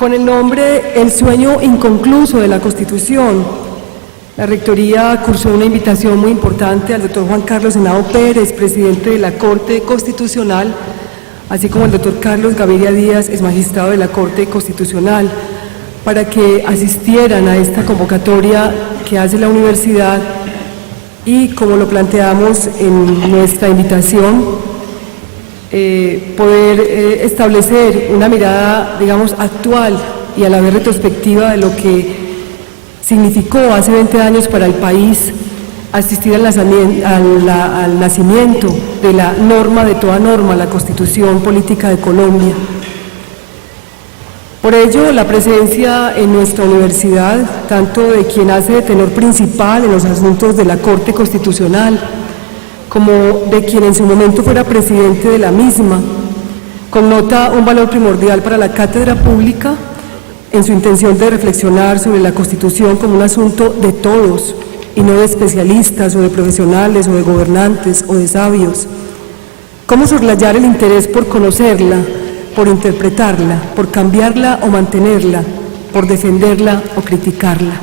Con el nombre El sueño inconcluso de la Constitución, la Rectoría cursó una invitación muy importante al doctor Juan Carlos Henao Pérez, presidente de la Corte Constitucional, así como al doctor Carlos Gaviria Díaz, ex magistrado de la Corte Constitucional, para que asistieran a esta convocatoria que hace la universidad y, como lo planteamos en nuestra invitación, poder establecer una mirada, digamos, actual y a la vez retrospectiva de lo que significó hace 20 años para el país asistir al nacimiento de la norma de toda norma, la Constitución Política de Colombia. Por ello, la presencia en nuestra universidad, tanto de quien hace de tenor principal en los asuntos de la Corte Constitucional, como de quien en su momento fuera presidente de la misma, connota un valor primordial para la cátedra pública en su intención de reflexionar sobre la Constitución como un asunto de todos y no de especialistas o de profesionales o de gobernantes o de sabios. ¿Cómo soslayar el interés por conocerla, por interpretarla, por cambiarla o mantenerla, por defenderla o criticarla?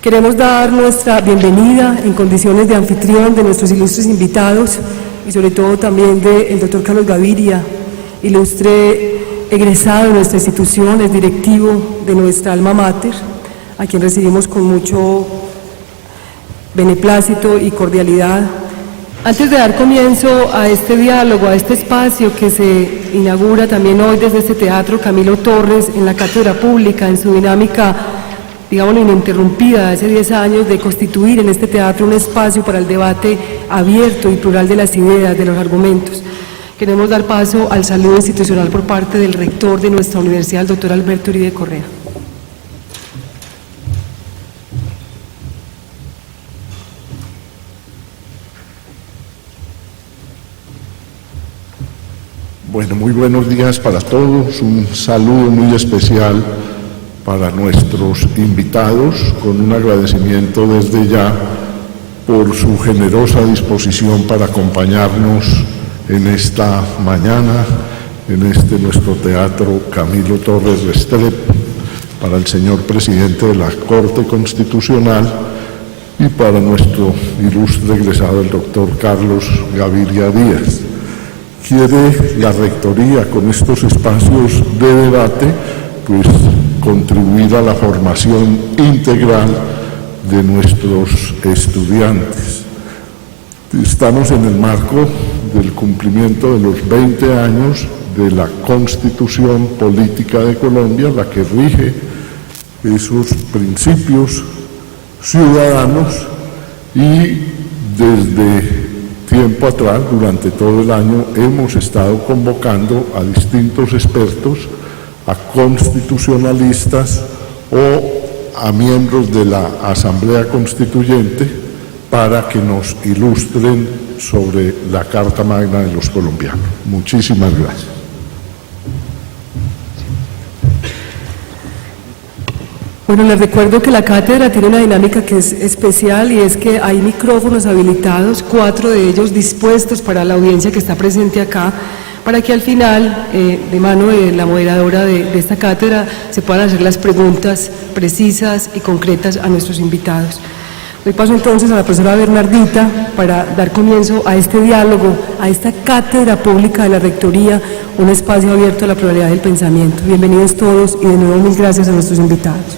Queremos dar nuestra bienvenida en condiciones de anfitrión de nuestros ilustres invitados y sobre todo también del doctor Carlos Gaviria, ilustre egresado de nuestra institución, es directivo de nuestra alma mater, a quien recibimos con mucho beneplácito y cordialidad. Antes de dar comienzo a este diálogo, a este espacio que se inaugura también hoy desde este Teatro Camilo Torres en la Cátedra Pública, en su dinámica, digamos, ininterrumpida de hace 10 años, de constituir en este teatro un espacio para el debate abierto y plural de las ideas, de los argumentos. Queremos dar paso al saludo institucional por parte del rector de nuestra universidad, el doctor Alberto Uribe Correa. Bueno, muy buenos días para todos, un saludo muy especial para nuestros invitados, con un agradecimiento desde ya por su generosa disposición para acompañarnos en esta mañana, en este nuestro Teatro Camilo Torres Restrepo, para el señor presidente de la Corte Constitucional y para nuestro ilustre egresado, el doctor Carlos Gaviria Díaz. Quiere la Rectoría, con estos espacios de debate, pues contribuir a la formación integral de nuestros estudiantes. Estamos en el marco del cumplimiento de los 20 años de la Constitución Política de Colombia, la que rige esos principios ciudadanos, y desde tiempo atrás, durante todo el año, hemos estado convocando a distintos expertos, a constitucionalistas o a miembros de la Asamblea Constituyente para que nos ilustren sobre la Carta Magna de los colombianos. Muchísimas gracias. Bueno, les recuerdo que la cátedra tiene una dinámica que es especial, y es que hay micrófonos habilitados, 4 de ellos dispuestos para la audiencia que está presente acá, para que al final, de mano de la moderadora de esta cátedra, se puedan hacer las preguntas precisas y concretas a nuestros invitados. Doy paso entonces a la profesora Bernardita para dar comienzo a este diálogo, a esta cátedra pública de la Rectoría, un espacio abierto a la pluralidad del pensamiento. Bienvenidos todos y de nuevo mil gracias a nuestros invitados.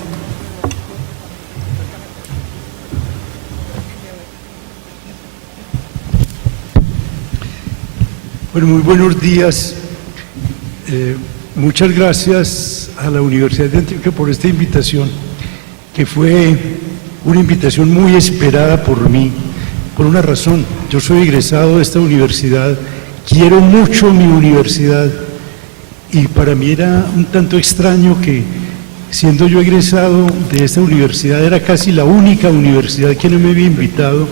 Bueno, muy buenos días. Muchas gracias a la Universidad de Antioquia por esta invitación, que fue una invitación muy esperada por mí, por una razón. Yo soy egresado de esta universidad, quiero mucho mi universidad, y para mí era un tanto extraño que, siendo yo egresado de esta universidad, era casi la única universidad que no me había invitado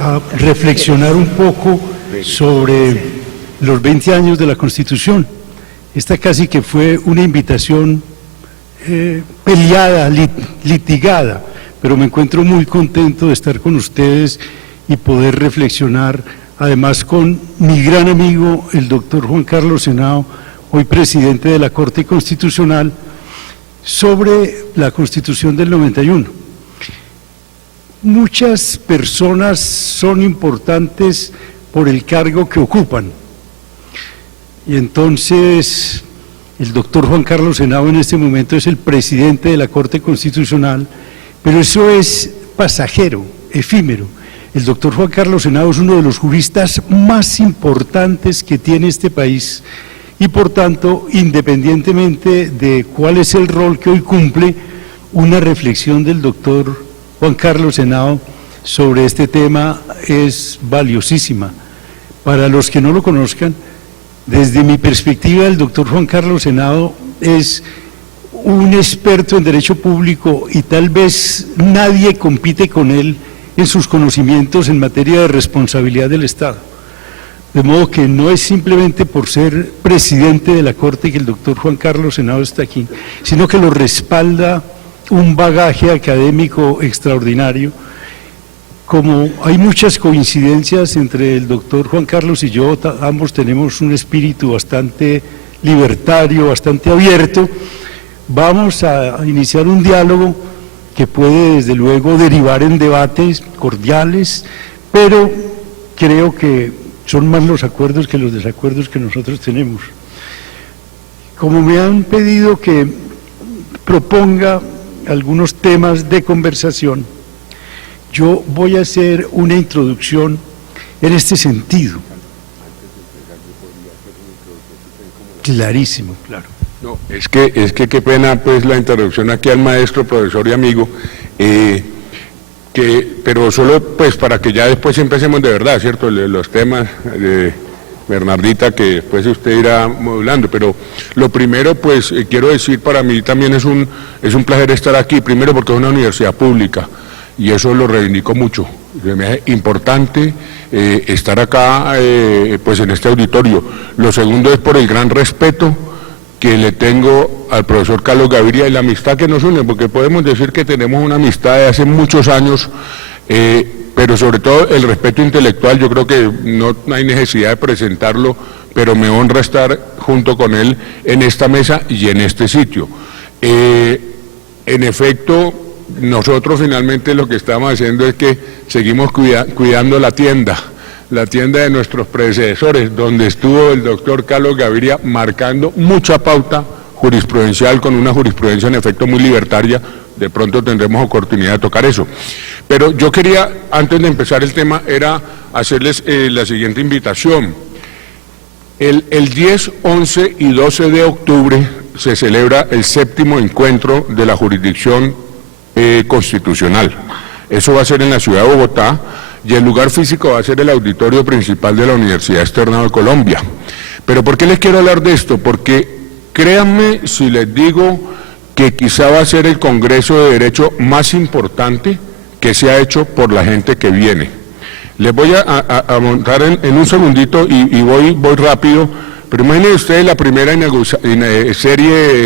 a reflexionar un poco sobre los 20 años de la Constitución. Esta casi que fue una invitación peleada, litigada, pero me encuentro muy contento de estar con ustedes y poder reflexionar, además con mi gran amigo, el doctor Juan Carlos Henao, hoy presidente de la Corte Constitucional, sobre la Constitución del 91. Muchas personas son importantes por el cargo que ocupan, y entonces el doctor Juan Carlos Henao en este momento es el presidente de la Corte Constitucional, pero eso es pasajero, efímero. El doctor Juan Carlos Henao es uno de los juristas más importantes que tiene este país y por tanto, independientemente de cuál es el rol que hoy cumple, una reflexión del doctor Juan Carlos Henao sobre este tema es valiosísima. Para los que no lo conozcan, desde mi perspectiva, el doctor Juan Carlos Henao es un experto en derecho público y tal vez nadie compite con él en sus conocimientos en materia de responsabilidad del Estado. De modo que no es simplemente por ser presidente de la Corte que el doctor Juan Carlos Henao está aquí, sino que lo respalda un bagaje académico extraordinario. Como hay muchas coincidencias entre el doctor Juan Carlos y yo, ambos tenemos un espíritu bastante libertario, bastante abierto, vamos a iniciar un diálogo que puede desde luego derivar en debates cordiales, pero creo que son más los acuerdos que los desacuerdos que nosotros tenemos. Como me han pedido que proponga algunos temas de conversación, yo voy a hacer una introducción en este sentido. Clarísimo, claro. No, es que qué pena pues la introducción aquí al maestro, profesor y amigo, pero solo pues para que ya después empecemos de verdad, ¿cierto? Los temas de Bernardita que después usted irá modulando, pero lo primero pues quiero decir, para mí también es un placer estar aquí, primero porque es una universidad pública y eso lo reivindico mucho, me hace importante estar acá pues en este auditorio. Lo segundo es por el gran respeto que le tengo al profesor Carlos Gaviria y la amistad que nos une, porque podemos decir que tenemos una amistad de hace muchos años, pero sobre todo el respeto intelectual. Yo creo que no hay necesidad de presentarlo, pero me honra estar junto con él en esta mesa y en este sitio. En efecto, nosotros finalmente lo que estamos haciendo es que seguimos cuidando la tienda de nuestros predecesores, donde estuvo el doctor Carlos Gaviria marcando mucha pauta jurisprudencial, con una jurisprudencia en efecto muy libertaria. De pronto tendremos oportunidad de tocar eso. Pero yo quería, antes de empezar el tema, era hacerles la siguiente invitación. El 10, 11 y 12 de octubre se celebra el 7º encuentro de la jurisdicción constitucional. Eso va a ser en la ciudad de Bogotá, y el lugar físico va a ser el auditorio principal de la Universidad Externado de Colombia. Pero ¿por qué les quiero hablar de esto? Porque créanme si les digo que quizá va a ser el Congreso de Derecho más importante que se ha hecho por la gente que viene. Les voy a montar en un segundito y voy rápido, pero imaginen ustedes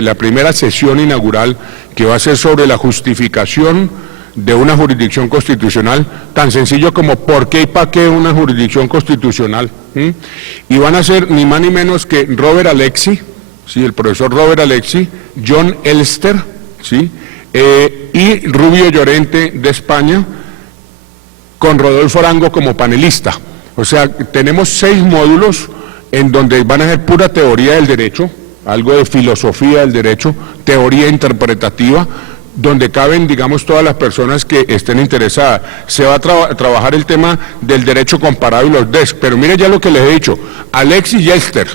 la primera sesión inaugural que va a ser sobre la justificación de una jurisdicción constitucional, tan sencillo como ¿por qué y para qué una jurisdicción constitucional? Y van a ser ni más ni menos que Robert Alexy, ¿sí? El profesor Robert Alexy, John Elster, ¿sí? Y Rubio Llorente de España, con Rodolfo Arango como panelista. O sea, tenemos 6 módulos en donde van a ser pura teoría del derecho, algo de filosofía del derecho, teoría interpretativa, donde caben, digamos, todas las personas que estén interesadas. Se va a trabajar el tema del derecho comparado y los DESC, pero mire ya lo que les he dicho, Alexis y Elster,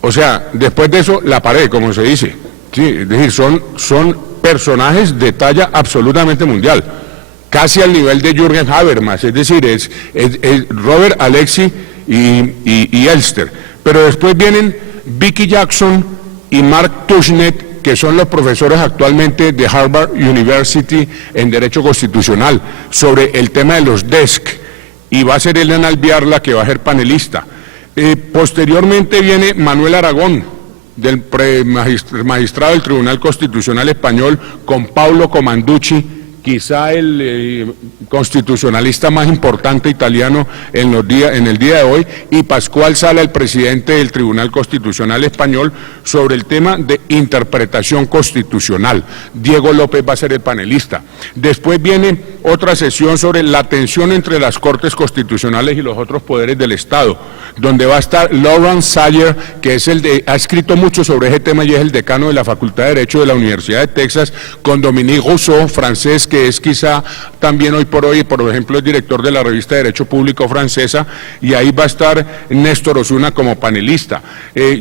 o sea, después de eso, la pared, como se dice, ¿sí? Es decir, son personajes de talla absolutamente mundial, casi al nivel de Jürgen Habermas, es decir, es Robert Alexy y Elster, pero después vienen Vicky Jackson y Mark Tushnet, que son los profesores actualmente de Harvard University en Derecho Constitucional, sobre el tema de los DESC, y va a ser Elena Albiar que va a ser panelista. Posteriormente viene Manuel Aragón, magistrado del Tribunal Constitucional Español, con Paulo Comanducci, quizá el constitucionalista más importante italiano en el día de hoy, y Pascual Sala, el presidente del Tribunal Constitucional Español, sobre el tema de interpretación constitucional. Diego López va a ser el panelista. Después viene otra sesión sobre la tensión entre las Cortes Constitucionales y los otros poderes del Estado, donde va a estar Laurent Sayer, que es ha escrito mucho sobre ese tema y es el decano de la Facultad de Derecho de la Universidad de Texas, con Dominique Rousseau, francés, que es quizá también hoy, por ejemplo, el director de la revista de Derecho Público francesa, y ahí va a estar Néstor Osuna como panelista.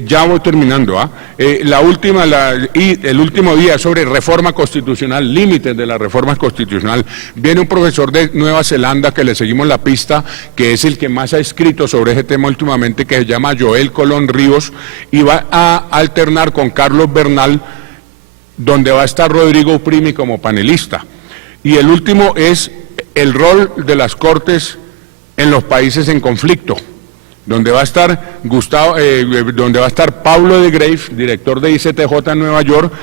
Ya voy terminando. El último día sobre reforma constitucional, límites de la reforma constitucional. Viene un profesor de Nueva Zelanda que le seguimos la pista, que es el que más ha escrito sobre ese tema últimamente, que se llama Joel Colón Ríos, y va a alternar con Carlos Bernal, donde va a estar Rodrigo Primi como panelista. Y el último es el rol de las Cortes en los países en conflicto, donde va a estar Pablo de Grave, director de ICTJ en Nueva York,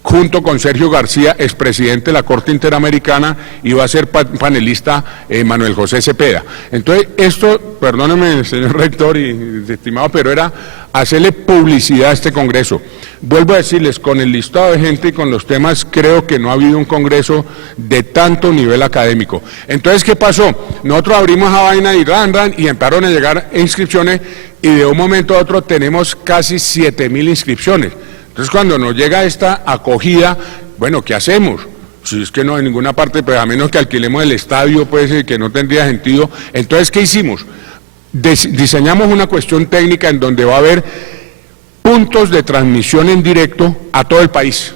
junto con Sergio García, expresidente de la Corte Interamericana, y va a ser panelista Manuel José Cepeda. Entonces, esto, perdóneme, señor rector y estimado, pero era hacerle publicidad a este Congreso. Vuelvo a decirles, con el listado de gente y con los temas, creo que no ha habido un Congreso de tanto nivel académico. Entonces, ¿qué pasó? Nosotros abrimos esa vaina y y empezaron a llegar inscripciones, y de un momento a otro tenemos casi 7.000 inscripciones. Entonces, cuando nos llega esta acogida, bueno, ¿qué hacemos? Si es que no hay ninguna parte, pues a menos que alquilemos el estadio, pues que no tendría sentido. Entonces, ¿qué hicimos? Diseñamos una cuestión técnica en donde va a haber puntos de transmisión en directo a todo el país.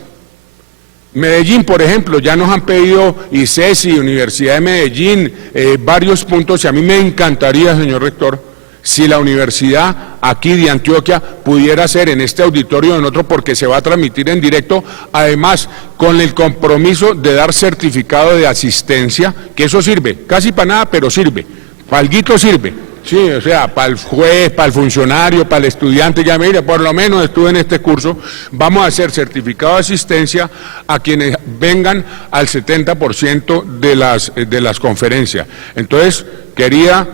Medellín, por ejemplo, ya nos han pedido ICESI, Universidad de Medellín, varios puntos, y a mí me encantaría, señor rector, si la universidad aquí de Antioquia pudiera ser en este auditorio o en otro, porque se va a transmitir en directo, además con el compromiso de dar certificado de asistencia, que eso sirve, casi para nada, pero sirve, para alguito sirve, sí, o sea, para el juez, para el funcionario, para el estudiante, ya mire, por lo menos estuve en este curso. Vamos a hacer certificado de asistencia a quienes vengan al 70% de las conferencias. Entonces, quería,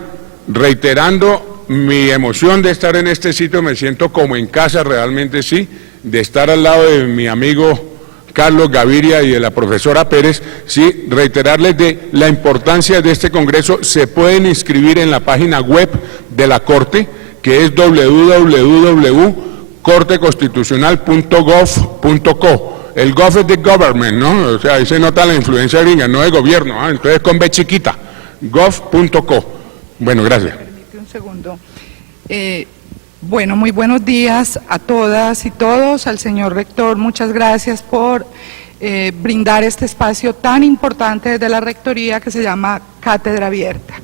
reiterando mi emoción de estar en este sitio, me siento como en casa, realmente sí, de estar al lado de mi amigo Carlos Gaviria y de la profesora Pérez, sí, reiterarles de la importancia de este Congreso. Se pueden inscribir en la página web de la Corte, que es www.corteconstitucional.gov.co. El gov es de government, ¿no? O sea, ahí se nota la influencia gringa, no de gobierno, entonces con B chiquita, gov.co. Bueno, gracias. Un segundo. Bueno, muy buenos días a todas y todos. Al señor rector, muchas gracias por brindar este espacio tan importante desde la rectoría que se llama Cátedra Abierta.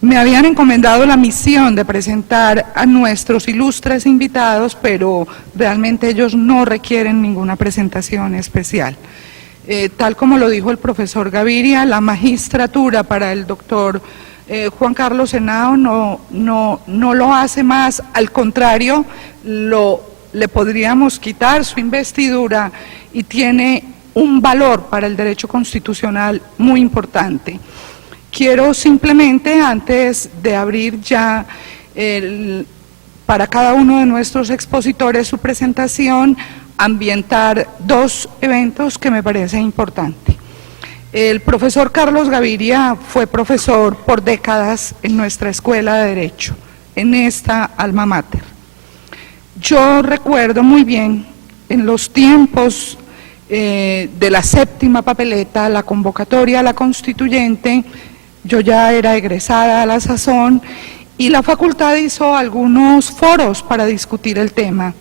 Me habían encomendado la misión de presentar a nuestros ilustres invitados, pero realmente ellos no requieren ninguna presentación especial. Tal como lo dijo el profesor Gaviria, la magistratura para el doctor Juan Carlos Henao no lo hace más, al contrario, le podríamos quitar su investidura, y tiene un valor para el derecho constitucional muy importante. Quiero simplemente, antes de abrir ya para cada uno de nuestros expositores su presentación, ambientar dos eventos que me parecen importantes. El profesor Carlos Gaviria fue profesor por décadas en nuestra Escuela de Derecho, en esta alma mater. Yo recuerdo muy bien, en los tiempos de la séptima papeleta, la convocatoria a la constituyente, yo ya era egresada a la sazón, y la facultad hizo algunos foros para discutir el tema.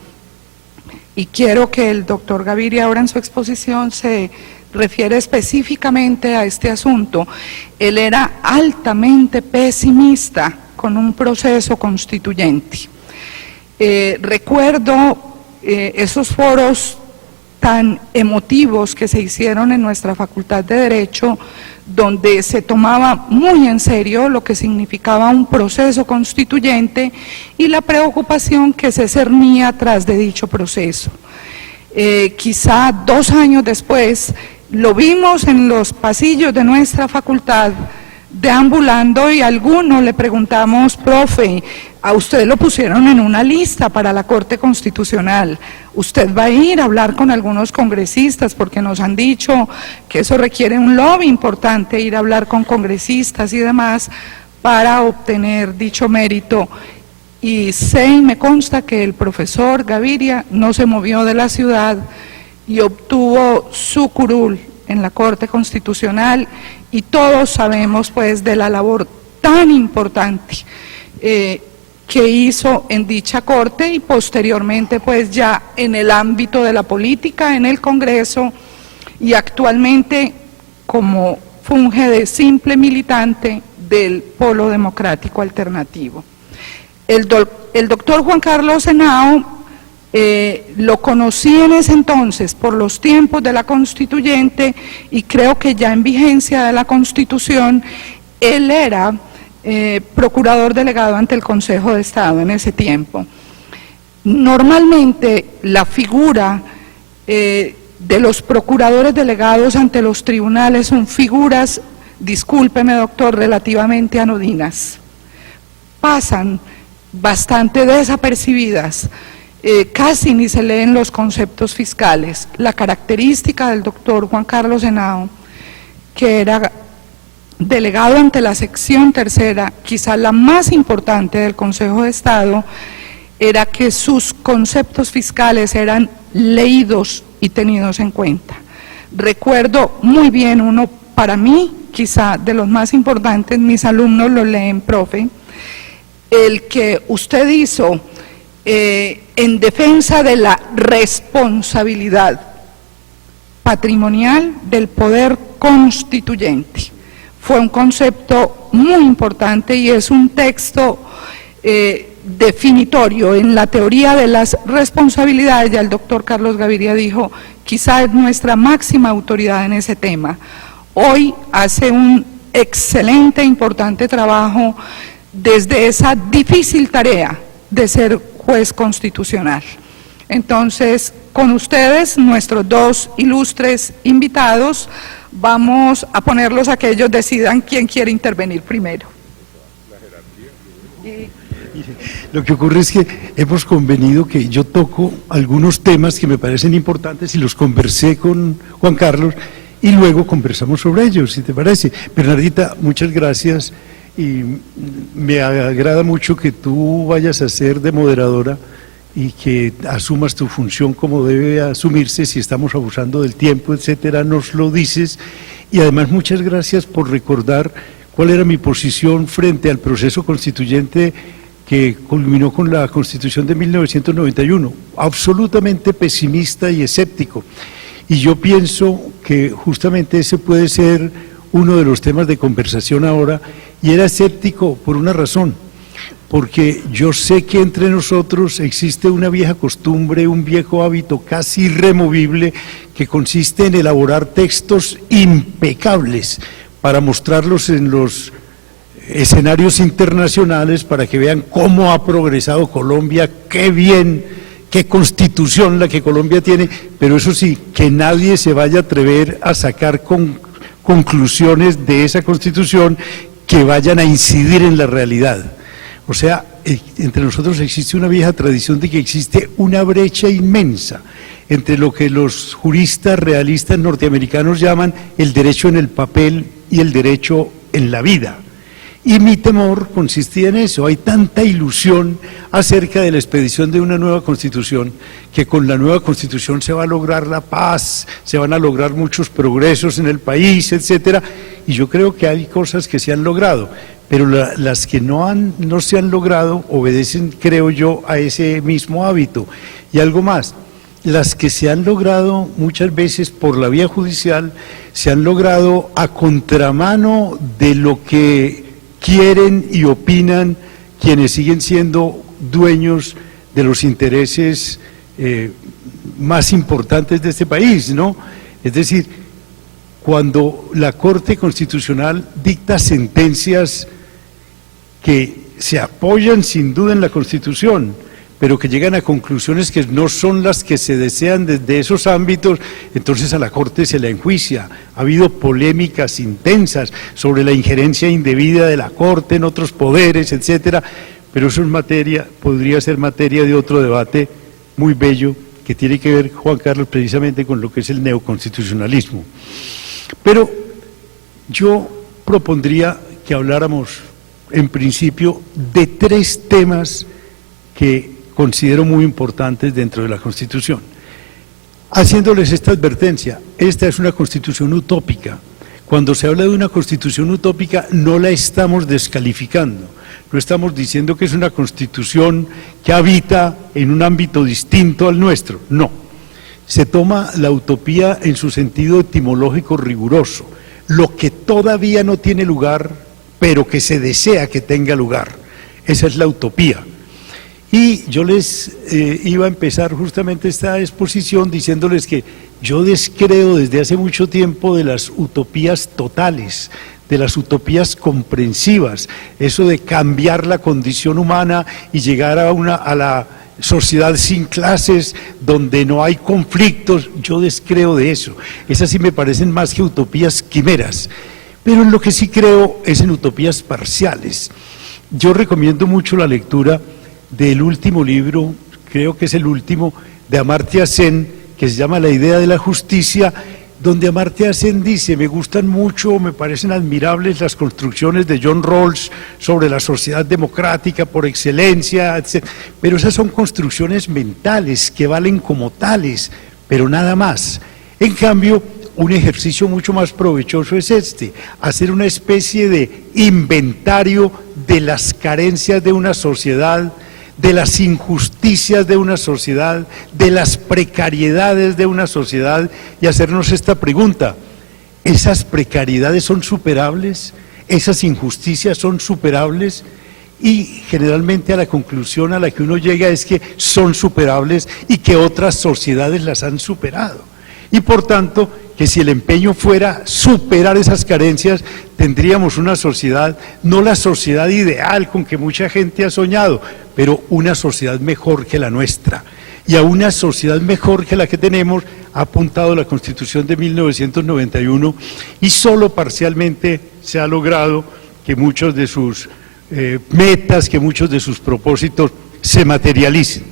Y quiero que el doctor Gaviria ahora en su exposición se refiere específicamente a este asunto. Él era altamente pesimista con un proceso constituyente. Recuerdo esos foros tan emotivos que se hicieron en nuestra Facultad de Derecho, donde se tomaba muy en serio lo que significaba un proceso constituyente y la preocupación que se cernía tras de dicho proceso. Quizá 2 años después, lo vimos en los pasillos de nuestra facultad, deambulando, y a alguno le preguntamos: profe, a usted lo pusieron en una lista para la Corte Constitucional, ¿usted va a ir a hablar con algunos congresistas? Porque nos han dicho que eso requiere un lobby importante, ir a hablar con congresistas y demás para obtener dicho mérito. Y sé y me consta que el profesor Gaviria no se movió de la ciudad y obtuvo su curul en la Corte Constitucional, y todos sabemos pues de la labor tan importante que hizo en dicha Corte, y posteriormente pues ya en el ámbito de la política, en el Congreso, y actualmente como funge de simple militante del Polo Democrático Alternativo. El doctor Juan Carlos Henao lo conocí en ese entonces por los tiempos de la Constituyente, y creo que ya en vigencia de la Constitución. Él era procurador delegado ante el Consejo de Estado en ese tiempo. Normalmente la figura de los procuradores delegados ante los tribunales son figuras, discúlpeme doctor, relativamente anodinas, pasan bastante desapercibidas. Casi ni se leen los conceptos fiscales. La característica del doctor Juan Carlos Henao, que era delegado ante la sección tercera, quizá la más importante del Consejo de Estado, era que sus conceptos fiscales eran leídos y tenidos en cuenta. Recuerdo muy bien uno, para mí, quizá de los más importantes, mis alumnos lo leen, profe, el que usted hizo en defensa de la responsabilidad patrimonial del poder constituyente. Fue un concepto muy importante y es un texto definitorio en la teoría de las responsabilidades. Ya el doctor Carlos Gaviria dijo, quizá es nuestra máxima autoridad en ese tema. Hoy hace un excelente e importante trabajo desde esa difícil tarea de ser juez constitucional. Entonces, con ustedes, nuestros dos ilustres invitados, vamos a ponerlos a que ellos decidan quién quiere intervenir primero. Lo que ocurre es que hemos convenido que yo toco algunos temas que me parecen importantes y los conversé con Juan Carlos y luego conversamos sobre ellos, si te parece. Bernardita, muchas gracias. Y me agrada mucho que tú vayas a ser de moderadora y que asumas tu función como debe asumirse. Si estamos abusando del tiempo, etcétera, nos lo dices. Y además muchas gracias por recordar cuál era mi posición frente al proceso constituyente que culminó con la Constitución de 1991. Absolutamente pesimista y escéptico. Y yo pienso que justamente ese puede ser uno de los temas de conversación ahora. Y era escéptico por una razón, porque yo sé que entre nosotros existe una vieja costumbre, un viejo hábito casi irremovible que consiste en elaborar textos impecables para mostrarlos en los escenarios internacionales para que vean cómo ha progresado Colombia, qué bien, qué constitución la que Colombia tiene, pero eso sí, que nadie se vaya a atrever a sacar conclusiones de esa constitución que vayan a incidir en la realidad. O sea, entre nosotros existe una vieja tradición de que existe una brecha inmensa entre lo que los juristas realistas norteamericanos llaman el derecho en el papel y el derecho en la vida. Y mi temor consistía en eso. Hay tanta ilusión acerca de la expedición de una nueva constitución, que con la nueva constitución se va a lograr la paz, se van a lograr muchos progresos en el país, etcétera. Y yo creo que hay cosas que se han logrado, pero las que no se han logrado obedecen, creo yo, a ese mismo hábito. Y algo más, las que se han logrado muchas veces por la vía judicial, se han logrado a contramano de lo que quieren y opinan quienes siguen siendo dueños de los intereses más importantes de este país, ¿no? Es decir, cuando la Corte Constitucional dicta sentencias que se apoyan sin duda en la Constitución, pero que llegan a conclusiones que no son las que se desean desde esos ámbitos, entonces a la Corte se la enjuicia. Ha habido polémicas intensas sobre la injerencia indebida de la Corte en otros poderes, etcétera, pero eso es podría ser materia de otro debate muy bello que tiene que ver, Juan Carlos, precisamente con lo que es el neoconstitucionalismo. Pero yo propondría que habláramos en principio de 3 temas que considero muy importantes dentro de la Constitución. Haciéndoles esta advertencia, esta es una Constitución utópica. Cuando se habla de una Constitución utópica no la estamos descalificando, no estamos diciendo que es una Constitución que habita en un ámbito distinto al nuestro, no. Se toma la utopía en su sentido etimológico riguroso, lo que todavía no tiene lugar, pero que se desea que tenga lugar. Esa es la utopía. Y yo les iba a empezar justamente esta exposición diciéndoles que yo descreo desde hace mucho tiempo de las utopías totales, de las utopías comprensivas, eso de cambiar la condición humana y llegar a la sociedad sin clases, donde no hay conflictos. Yo descreo de eso. Esas sí me parecen más que utopías quimeras, pero en lo que sí creo es en utopías parciales. Yo recomiendo mucho la lectura del último libro, creo que es el último, de Amartya Sen, que se llama La idea de la justicia, donde Amartya Sen dice: me gustan mucho, me parecen admirables las construcciones de John Rawls sobre la sociedad democrática por excelencia, etc. Pero esas son construcciones mentales que valen como tales, pero nada más. En cambio, un ejercicio mucho más provechoso es hacer una especie de inventario de las carencias de una sociedad, de las injusticias de una sociedad, de las precariedades de una sociedad, y hacernos esta pregunta: ¿esas precariedades son superables? ¿Esas injusticias son superables? Y generalmente a la conclusión a la que uno llega es que son superables y que otras sociedades las han superado. Y por tanto, que si el empeño fuera superar esas carencias, tendríamos una sociedad, no la sociedad ideal con que mucha gente ha soñado, pero una sociedad mejor que la nuestra. Y a una sociedad mejor que la que tenemos ha apuntado la Constitución de 1991, y solo parcialmente se ha logrado que muchos de sus metas, que muchos de sus propósitos se materialicen.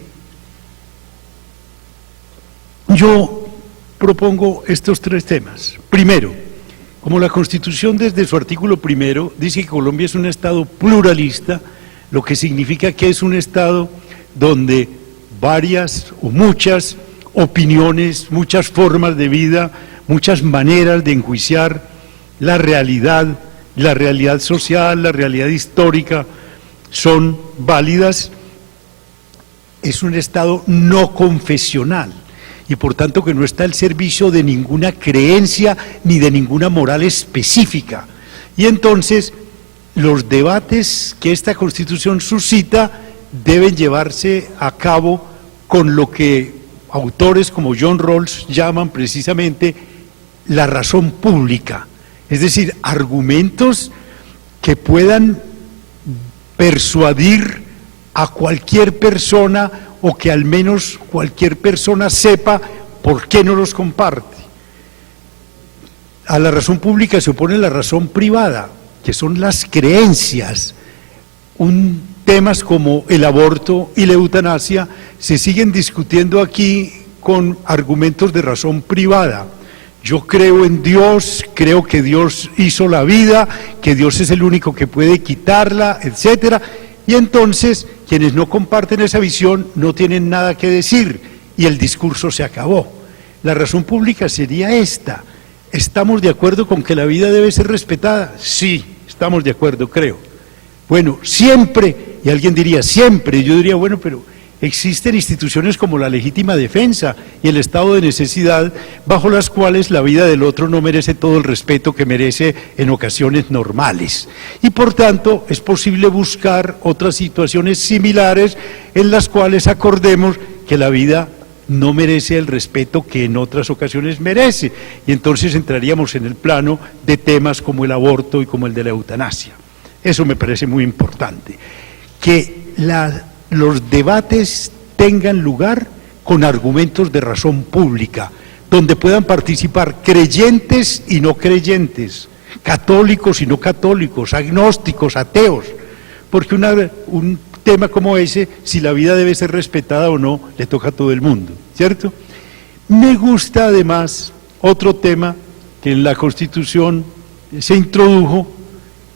Yo propongo estos 3 temas. Primero, como la Constitución desde su artículo 1 dice que Colombia es un Estado pluralista, lo que significa que es un Estado donde varias o muchas opiniones, muchas formas de vida, muchas maneras de enjuiciar la realidad social, la realidad histórica, son válidas. Es un Estado no confesional, y por tanto que no está al servicio de ninguna creencia ni de ninguna moral específica. Y entonces los debates que esta Constitución suscita deben llevarse a cabo con lo que autores como John Rawls llaman precisamente la razón pública, es decir, argumentos que puedan persuadir a cualquier persona, o que al menos cualquier persona sepa por qué no los comparte. A la razón pública se opone la razón privada, que son las creencias. Temas como el aborto y la eutanasia se siguen discutiendo aquí con argumentos de razón privada. Yo creo en Dios, creo que Dios hizo la vida, que Dios es el único que puede quitarla, etcétera. Y entonces, quienes no comparten esa visión no tienen nada que decir y el discurso se acabó. La razón pública sería esta: ¿estamos de acuerdo con que la vida debe ser respetada? Sí, estamos de acuerdo, creo. Bueno, siempre, y alguien diría siempre, yo diría, bueno, pero existen instituciones como la legítima defensa y el estado de necesidad, bajo las cuales la vida del otro no merece todo el respeto que merece en ocasiones normales. Y por tanto es posible buscar otras situaciones similares en las cuales acordemos que la vida no merece el respeto que en otras ocasiones merece. Y entonces entraríamos en el plano de temas como el aborto y como el de la eutanasia. Eso me parece muy importante. Que los debates tengan lugar con argumentos de razón pública, donde puedan participar creyentes y no creyentes, católicos y no católicos, agnósticos, ateos, porque un tema como ese, si la vida debe ser respetada o no, le toca a todo el mundo, ¿cierto? Me gusta además otro tema que en la Constitución se introdujo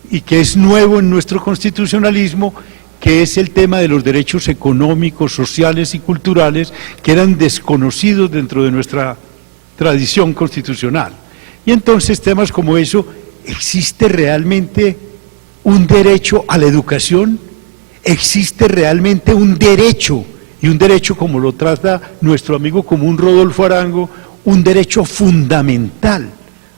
y que es nuevo en nuestro constitucionalismo, que es el tema de los derechos económicos, sociales y culturales, que eran desconocidos dentro de nuestra tradición constitucional. Y entonces temas como eso, ¿existe realmente un derecho a la educación? ¿Existe realmente un derecho, y un derecho como lo trata nuestro amigo común Rodolfo Arango, un derecho fundamental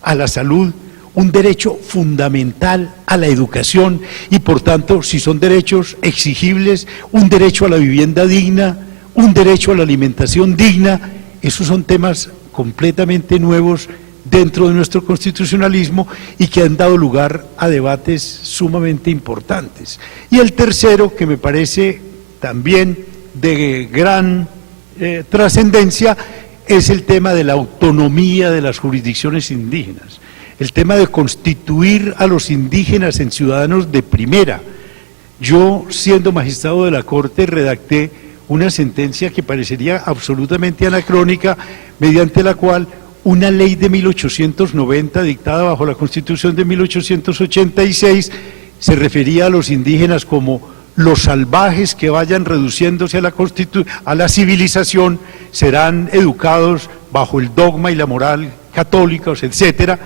a la salud, un derecho fundamental a la educación y por tanto, si son derechos exigibles, un derecho a la vivienda digna, un derecho a la alimentación digna? Esos son temas completamente nuevos dentro de nuestro constitucionalismo y que han dado lugar a debates sumamente importantes. Y el tercero, que me parece también de gran trascendencia, es el tema de la autonomía de las jurisdicciones indígenas, el tema de constituir a los indígenas en ciudadanos de primera. Yo, siendo magistrado de la Corte, redacté una sentencia que parecería absolutamente anacrónica, mediante la cual una ley de 1890, dictada bajo la Constitución de 1886, se refería a los indígenas como los salvajes que vayan reduciéndose a la civilización, serán educados bajo el dogma y la moral católicos, etcétera.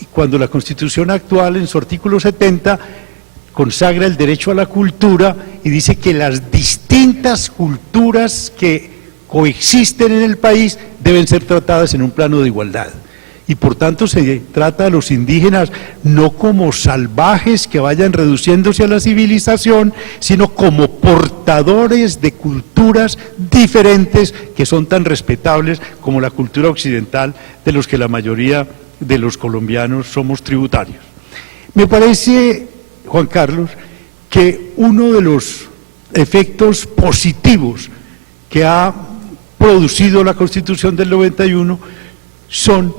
Y cuando la Constitución actual, en su artículo 70, consagra el derecho a la cultura y dice que las distintas culturas que coexisten en el país deben ser tratadas en un plano de igualdad. Y por tanto se trata a los indígenas no como salvajes que vayan reduciéndose a la civilización, sino como portadores de culturas diferentes que son tan respetables como la cultura occidental de los que la mayoría de los colombianos somos tributarios. Me parece, Juan Carlos, que uno de los efectos positivos que ha producido la Constitución del 91 son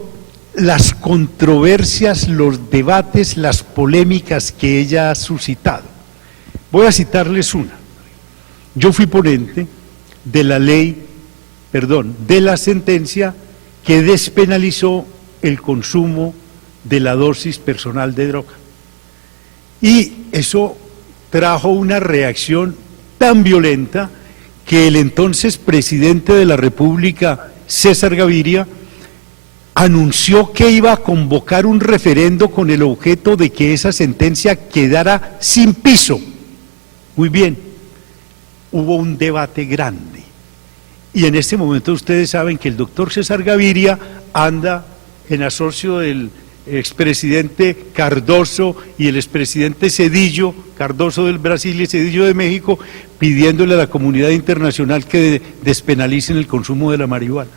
las controversias, los debates, las polémicas que ella ha suscitado. Voy a citarles una. Yo fui ponente de la sentencia que despenalizó el consumo de la dosis personal de droga. Y eso trajo una reacción tan violenta que el entonces presidente de la República, César Gaviria, anunció que iba a convocar un referendo con el objeto de que esa sentencia quedara sin piso. Muy bien, hubo un debate grande. Y en este momento ustedes saben que el doctor César Gaviria anda en asocio del expresidente Cardoso y el expresidente Zedillo, Cardoso del Brasil y Zedillo de México, pidiéndole a la comunidad internacional que despenalicen el consumo de la marihuana.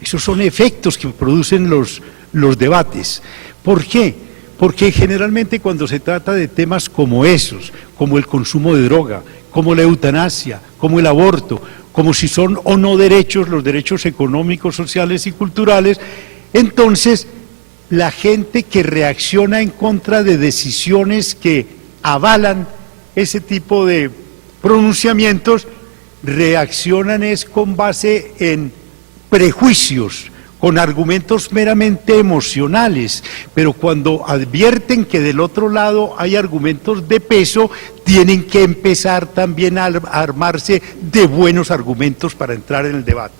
Esos son efectos que producen los debates. ¿Por qué? Porque generalmente cuando se trata de temas como esos, como el consumo de droga, como la eutanasia, como el aborto, como si son o no derechos, los derechos económicos, sociales y culturales, entonces la gente que reacciona en contra de decisiones que avalan ese tipo de pronunciamientos, reaccionan es con base en prejuicios, con argumentos meramente emocionales, pero cuando advierten que del otro lado hay argumentos de peso, tienen que empezar también a armarse de buenos argumentos para entrar en el debate.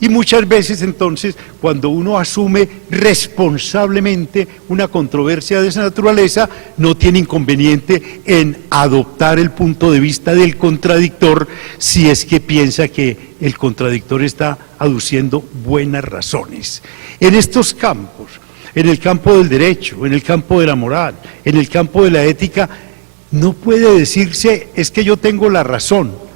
Y muchas veces entonces, cuando uno asume responsablemente una controversia de esa naturaleza, no tiene inconveniente en adoptar el punto de vista del contradictor si es que piensa que el contradictor está aduciendo buenas razones. En estos campos, en el campo del derecho, en el campo de la moral, en el campo de la ética, no puede decirse es que yo tengo la razón.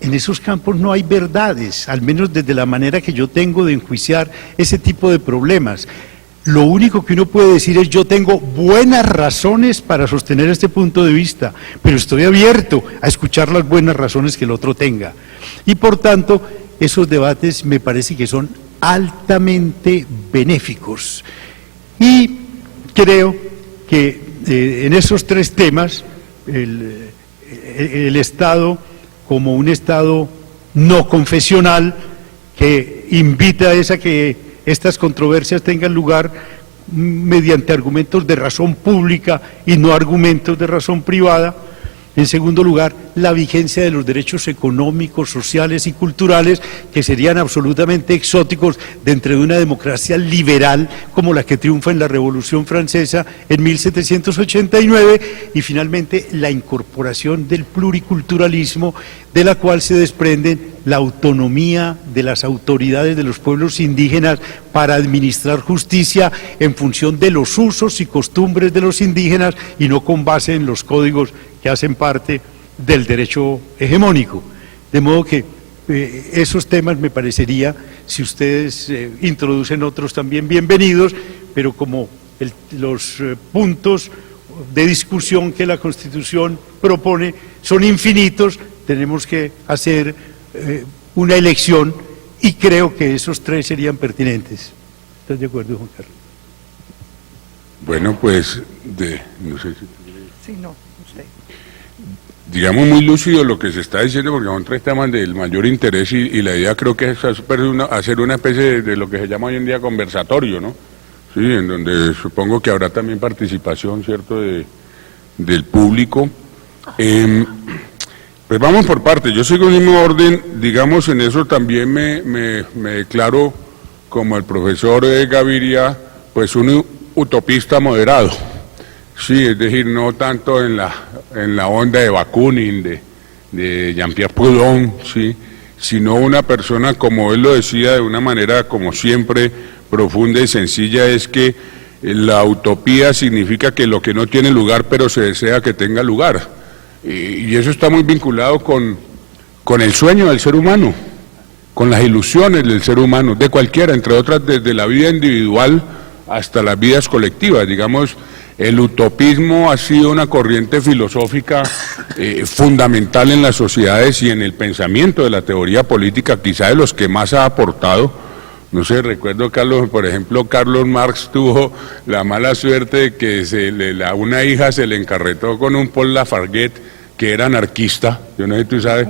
En esos campos no hay verdades, al menos desde la manera que yo tengo de enjuiciar ese tipo de problemas. Lo único que uno puede decir es yo tengo buenas razones para sostener este punto de vista, pero estoy abierto a escuchar las buenas razones que el otro tenga. Y por tanto, esos debates me parece que son altamente benéficos. Y creo que en esos tres temas, el Estado como un Estado no confesional que invita a que estas controversias tengan lugar mediante argumentos de razón pública y no argumentos de razón privada. En segundo lugar, la vigencia de los derechos económicos, sociales y culturales que serían absolutamente exóticos dentro de una democracia liberal como la que triunfa en la Revolución Francesa en 1789, y finalmente la incorporación del pluriculturalismo, de la cual se desprenden la autonomía de las autoridades de los pueblos indígenas para administrar justicia en función de los usos y costumbres de los indígenas y no con base en los códigos que hacen parte del derecho hegemónico. De modo que esos temas me parecería, si ustedes introducen otros también bienvenidos, pero como los puntos de discusión que la Constitución propone son infinitos, tenemos que hacer una elección y creo que esos tres serían pertinentes. ¿Estás de acuerdo, Juan Carlos? Bueno, pues, no sé si... Sí, no, usted. Digamos muy lúcido lo que se está diciendo, porque son tres temas del mayor interés y la idea creo que es hacer una especie de lo que se llama hoy en día conversatorio, ¿no? Sí, en donde supongo que habrá también participación, ¿cierto?, del público. Pues vamos por partes. Yo sigo el mismo orden, digamos, en eso también me declaro como el profesor Gaviria, pues un utopista moderado. Sí, es decir, no tanto en la onda de Bakunin, de Jean-Pierre Proudhon, sí, sino una persona, como él lo decía de una manera como siempre profunda y sencilla, es que la utopía significa que lo que no tiene lugar pero se desea que tenga lugar. Y eso está muy vinculado con el sueño del ser humano, con las ilusiones del ser humano, de cualquiera, entre otras desde la vida individual hasta las vidas colectivas. Digamos, el utopismo ha sido una corriente filosófica fundamental en las sociedades y en el pensamiento de la teoría política, quizá de los que más ha aportado. No sé, recuerdo, Carlos, por ejemplo, Carlos Marx tuvo la mala suerte de que una hija se le encarretó con un Paul Lafarguette que era anarquista, yo no sé si tú sabes,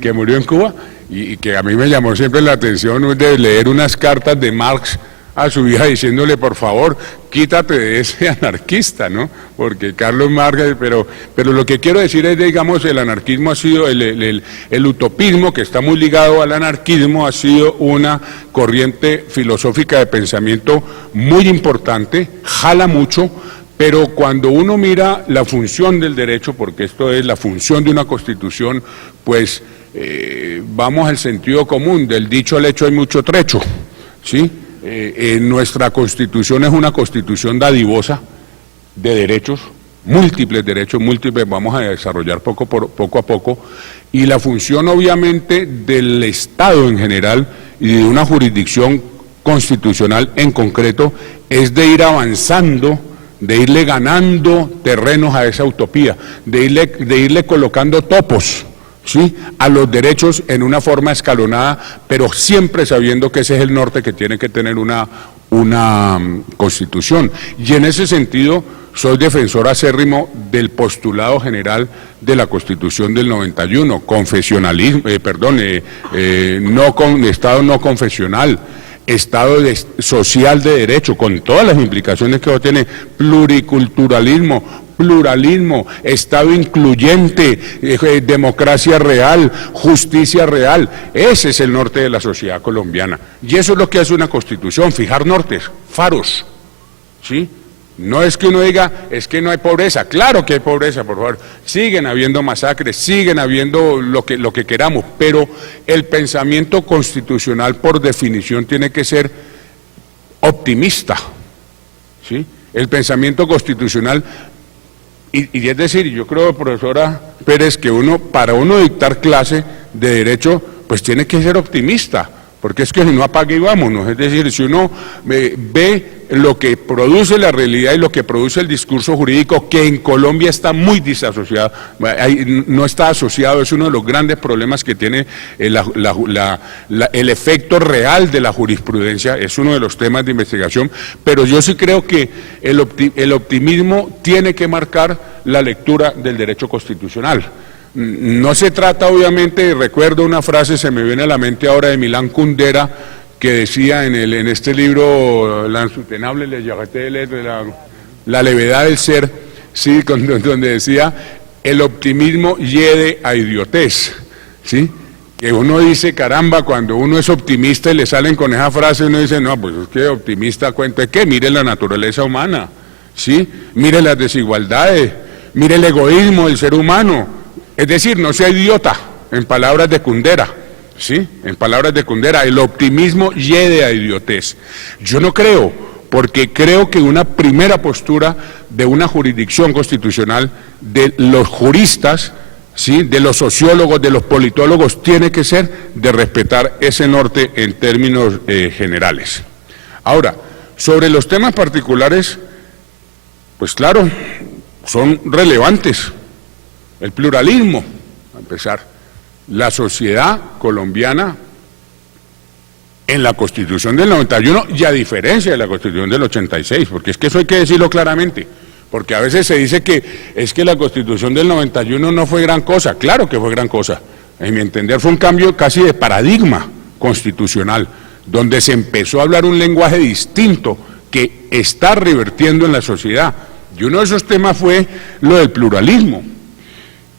que murió en Cuba, y que a mí me llamó siempre la atención de leer unas cartas de Marx a su hija diciéndole, por favor, quítate de ese anarquista, ¿no? Porque Carlos Marx, pero lo que quiero decir es, digamos, el anarquismo ha sido, el utopismo, que está muy ligado al anarquismo, ha sido una corriente filosófica de pensamiento muy importante, jala mucho, pero cuando uno mira la función del derecho, porque esto es la función de una constitución, pues vamos al sentido común, del dicho al hecho hay mucho trecho, ¿sí? Nuestra Constitución es una Constitución dadivosa de derechos, múltiples derechos, vamos a desarrollar poco a poco, y la función obviamente del Estado en general y de una jurisdicción constitucional en concreto es de ir avanzando, de irle ganando terrenos a esa utopía, de irle colocando topos, ¿sí?, a los derechos en una forma escalonada, pero siempre sabiendo que ese es el norte que tiene que tener una constitución. Y en ese sentido soy defensor acérrimo del postulado general de la Constitución del 91, Estado no confesional, Estado social de derecho, con todas las implicaciones que tiene, pluriculturalismo, pluralismo, Estado incluyente, democracia real, justicia real. Ese es el norte de la sociedad colombiana. Y eso es lo que hace una Constitución, fijar nortes, faros, ¿sí? No es que uno diga, es que no hay pobreza. Claro que hay pobreza, por favor. Siguen habiendo masacres, siguen habiendo lo que queramos, pero el pensamiento constitucional, por definición, tiene que ser optimista, ¿sí? El pensamiento constitucional, y es decir, yo creo, profesora Pérez, que para uno dictar clase de derecho, pues tiene que ser optimista, porque es que si no apague y vámonos, es decir, si uno ve lo que produce la realidad y lo que produce el discurso jurídico, que en Colombia está muy disasociado, no está asociado, es uno de los grandes problemas que tiene el efecto real de la jurisprudencia, es uno de los temas de investigación, pero yo sí creo que el optimismo tiene que marcar la lectura del derecho constitucional. No se trata, obviamente, recuerdo una frase, se me viene a la mente ahora, de Milán Kundera, que decía en este libro, La insustenable la levedad del ser, ¿sí? Donde decía, el optimismo hiede a idiotez, ¿sí? Que uno dice, caramba, cuando uno es optimista y le salen con esa frase, uno dice, no, pues es que optimista cuenta de qué, mire la naturaleza humana, ¿sí? Mire las desigualdades, mire el egoísmo del ser humano. Es decir, no sea idiota, en palabras de Kundera, ¿sí? En palabras de Kundera, el optimismo hiede a idiotez. Yo no creo, porque creo que una primera postura de una jurisdicción constitucional, de los juristas, ¿sí? De los sociólogos, de los politólogos, tiene que ser de respetar ese norte en términos generales. Ahora, sobre los temas particulares, pues claro, son relevantes. El pluralismo, a empezar, la sociedad colombiana en la Constitución del 91 y a diferencia de la Constitución del 86, porque es que eso hay que decirlo claramente, porque a veces se dice que es que la Constitución del 91 no fue gran cosa. Claro que fue gran cosa, en mi entender fue un cambio casi de paradigma constitucional, donde se empezó a hablar un lenguaje distinto que está revertiendo en la sociedad, y uno de esos temas fue lo del pluralismo.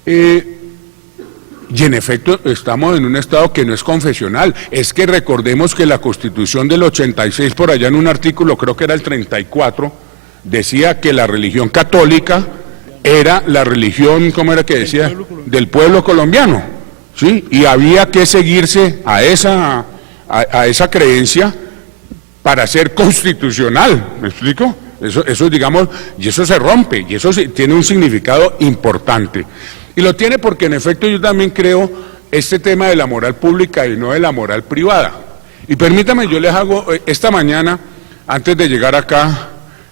Y en efecto estamos en un estado que no es confesional, es que recordemos que la Constitución del 86, por allá en un artículo, creo que era el 34, decía que la religión católica era la religión, ¿cómo era que decía? Del pueblo colombiano, ¿sí? Y había que seguirse a esa creencia para ser constitucional, ¿me explico? Eso digamos, y eso se rompe, y eso tiene un significado importante. Y lo tiene porque en efecto yo también creo este tema de la moral pública y no de la moral privada. Y permítame, yo les hago, esta mañana, antes de llegar acá,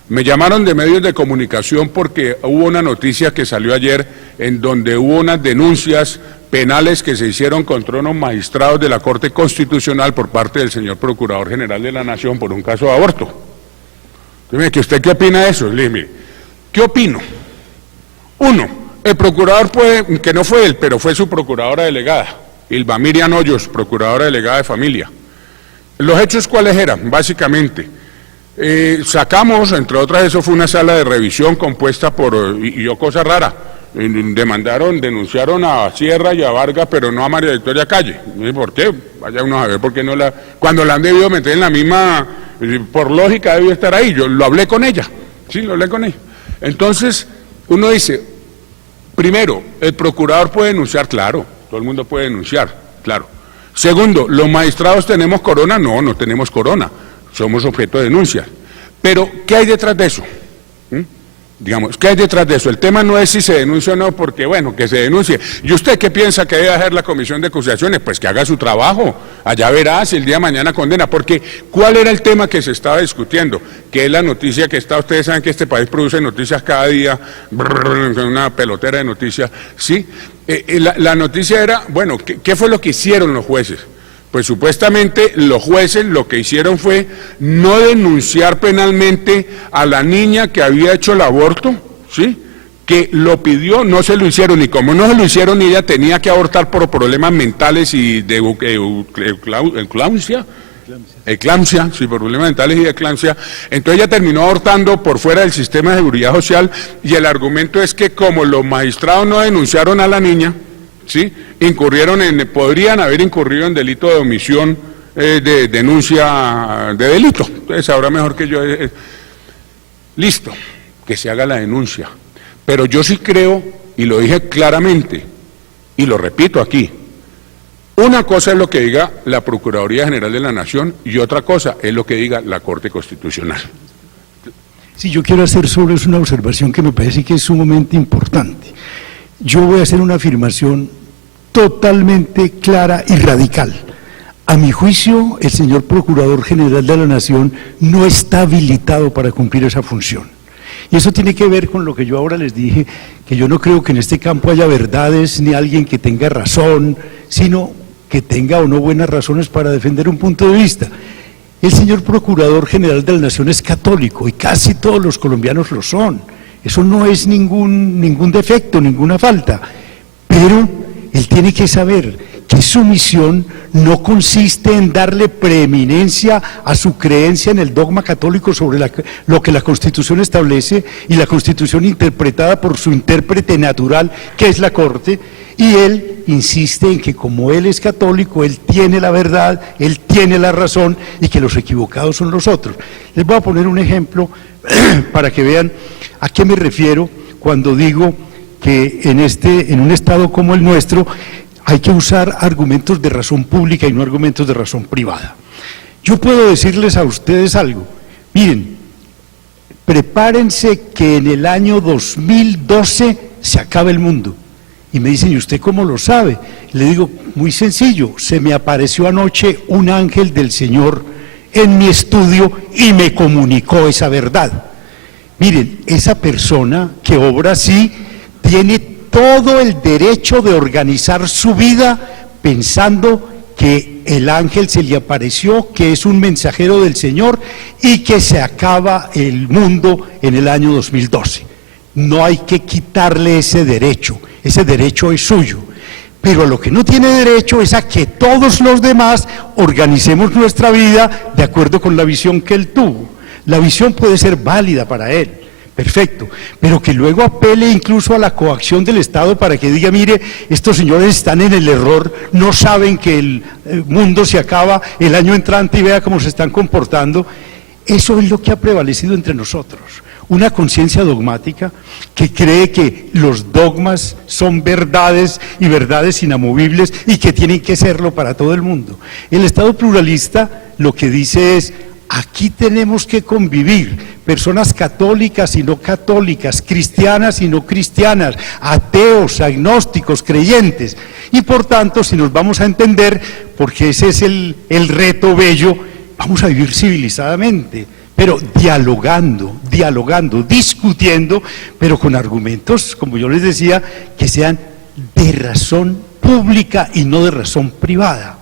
me llamaron de medios de comunicación porque hubo una noticia que salió ayer en donde hubo unas denuncias penales que se hicieron contra unos magistrados de la Corte Constitucional por parte del señor Procurador General de la Nación por un caso de aborto. Entonces, ¿usted qué opina de eso? Le dije, mire, ¿qué opino? Uno, el procurador puede, que no fue él, pero fue su procuradora delegada, Ilva Miriam Hoyos, procuradora delegada de familia. Los hechos, ¿cuáles eran? Básicamente, sacamos, entre otras, eso fue una sala de revisión compuesta por, y cosa rara, denunciaron a Sierra y a Vargas, pero no a María Victoria Calle. ¿Por qué? Vaya uno a ver por qué no cuando la han debido meter en la misma, por lógica debió estar ahí, yo lo hablé con ella, sí, lo hablé con ella. Entonces, uno dice, primero, el procurador puede denunciar, claro, todo el mundo puede denunciar, claro. Segundo, ¿los magistrados tenemos corona? No, no tenemos corona, somos objeto de denuncia. Pero, ¿qué hay detrás de eso? Digamos, ¿qué hay detrás de eso? El tema no es si se denuncia o no, porque bueno, que se denuncie. ¿Y usted qué piensa que debe hacer la Comisión de Acusaciones? Pues que haga su trabajo, allá verá si el día de mañana condena, porque ¿cuál era el tema que se estaba discutiendo? Que es la noticia que está, ustedes saben que este país produce noticias cada día, una pelotera de noticias, ¿sí? La noticia era, bueno, ¿qué fue lo que hicieron los jueces? Pues supuestamente los jueces lo que hicieron fue no denunciar penalmente a la niña que había hecho el aborto, ¿sí? Que lo pidió, no se lo hicieron, y como no se lo hicieron, ella tenía que abortar por problemas mentales y de eclampsia, sí, por problemas mentales y de eclampsia, entonces ella terminó abortando por fuera del sistema de seguridad social, y el argumento es que como los magistrados no denunciaron a la niña, ¿sí? Podrían haber incurrido en delito de omisión de denuncia de delito. Entonces sabrá mejor que yo. Listo, que se haga la denuncia. Pero yo sí creo, y lo dije claramente, y lo repito aquí, una cosa es lo que diga la Procuraduría General de la Nación y otra cosa es lo que diga la Corte Constitucional. Sí, yo quiero hacer sobre eso una observación que me parece que es sumamente importante. Yo voy a hacer una afirmación totalmente clara y radical. A mi juicio, el señor Procurador General de la Nación no está habilitado para cumplir esa función. Y eso tiene que ver con lo que yo ahora les dije, que yo no creo que en este campo haya verdades ni alguien que tenga razón, sino que tenga o no buenas razones para defender un punto de vista. El señor Procurador General de la Nación es católico y casi todos los colombianos lo son. Eso no es ningún defecto, ninguna falta. Pero él tiene que saber que su misión no consiste en darle preeminencia a su creencia en el dogma católico sobre lo que la Constitución establece y la Constitución interpretada por su intérprete natural, que es la Corte, y él insiste en que como él es católico, él tiene la verdad, él tiene la razón y que los equivocados son los otros. Les voy a poner un ejemplo para que vean a qué me refiero cuando digo que en un estado como el nuestro hay que usar argumentos de razón pública y no argumentos de razón privada. Yo puedo decirles a ustedes algo. Miren, prepárense que en el año 2012 se acaba el mundo. Y me dicen, ¿y usted cómo lo sabe? Le digo, muy sencillo, se me apareció anoche un ángel del Señor en mi estudio y me comunicó esa verdad. Miren, esa persona que obra así tiene todo el derecho de organizar su vida pensando que el ángel se le apareció, que es un mensajero del Señor y que se acaba el mundo en el año 2012. No hay que quitarle ese derecho es suyo. Pero a lo que no tiene derecho es a que todos los demás organicemos nuestra vida de acuerdo con la visión que él tuvo. La visión puede ser válida para él. Perfecto, pero que luego apele incluso a la coacción del Estado para que diga, mire, estos señores están en el error, no saben que el mundo se acaba el año entrante y vea cómo se están comportando. Eso es lo que ha prevalecido entre nosotros, una conciencia dogmática que cree que los dogmas son verdades y verdades inamovibles y que tienen que serlo para todo el mundo. El Estado pluralista lo que dice es, aquí tenemos que convivir, personas católicas y no católicas, cristianas y no cristianas, ateos, agnósticos, creyentes. Y por tanto, si nos vamos a entender, porque ese es el reto bello, vamos a vivir civilizadamente, pero dialogando, discutiendo, pero con argumentos, como yo les decía, que sean de razón pública y no de razón privada.